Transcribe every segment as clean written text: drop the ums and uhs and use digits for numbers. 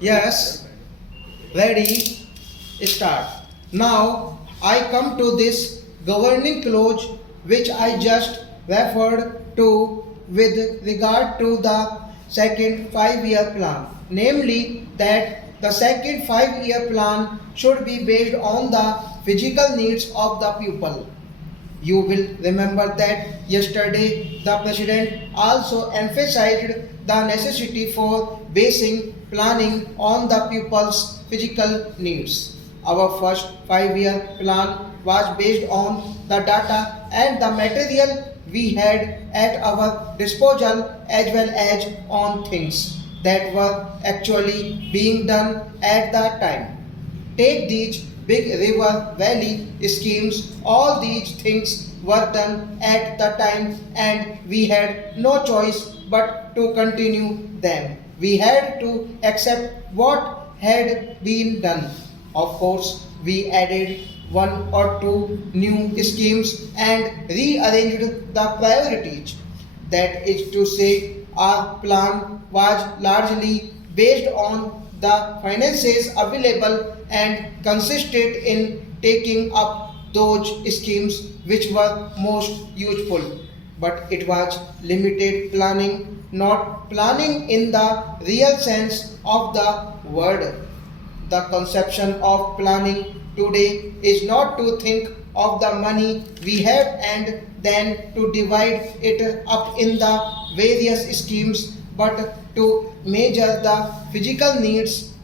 Yes, ready, start. Now I come to this governing clause which I just referred to with regard to the second 5-year plan, namely that the second 5-year plan should be based on the physical needs of the pupil. You will remember that yesterday the President also emphasized the necessity for basing planning on the pupil's physical needs. Our first 5-year plan was based on the data and the material we had at our disposal as well as on things that were actually being done at the time. Take these big river valley schemes, all these things were done at the time and we had no choice but to continue them. We had to accept what had been done. Of course, we added one or two new schemes and rearranged the priorities. That is to say, our plan was largely based on the finances available and consisted in taking up those schemes which were most useful. But it was limited planning, not planning in the real sense of the word. The conception of planning today is not to think of the money we have and then to divide it up in the various schemes, but to measure the physical needs,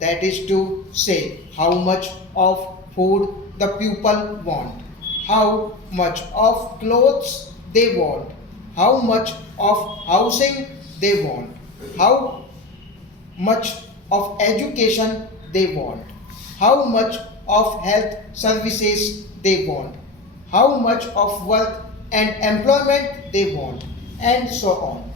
that is to say, how much of food the pupil want, how much of clothes they want, how much of housing they want, how much of education they want, how much of health services they want, how much of work and employment they want, and so on.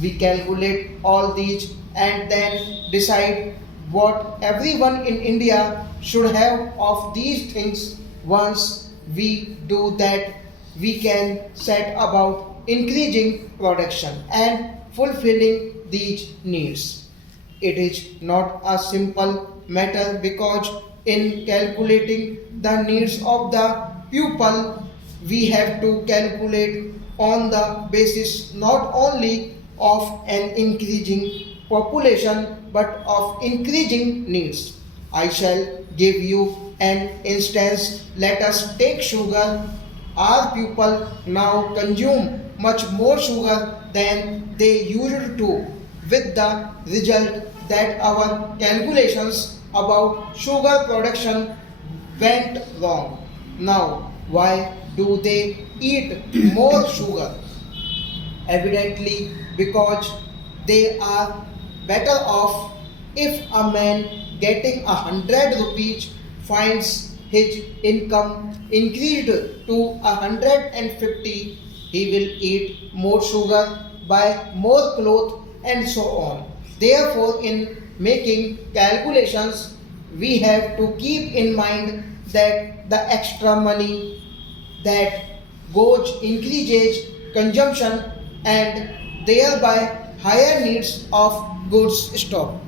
We calculate all these and then decide what everyone in India should have of these things. Once we do that, we can set about increasing production and fulfilling these needs. It is not a simple matter because in calculating the needs of the pupil, we have to calculate on the basis not only of an increasing population but of increasing needs. I shall give you an instance. Let us take sugar. Our people now consume much more sugar than they used to, with the result that our calculations about sugar production went wrong. Now, why do they eat more sugar? Evidently, because they are better off. If a man getting 100 rupees finds his income increased to 150, he will eat more sugar, buy more clothes, and so on. Therefore, in making calculations, we have to keep in mind that the extra money that goes increases consumption and thereby higher needs of goods stock.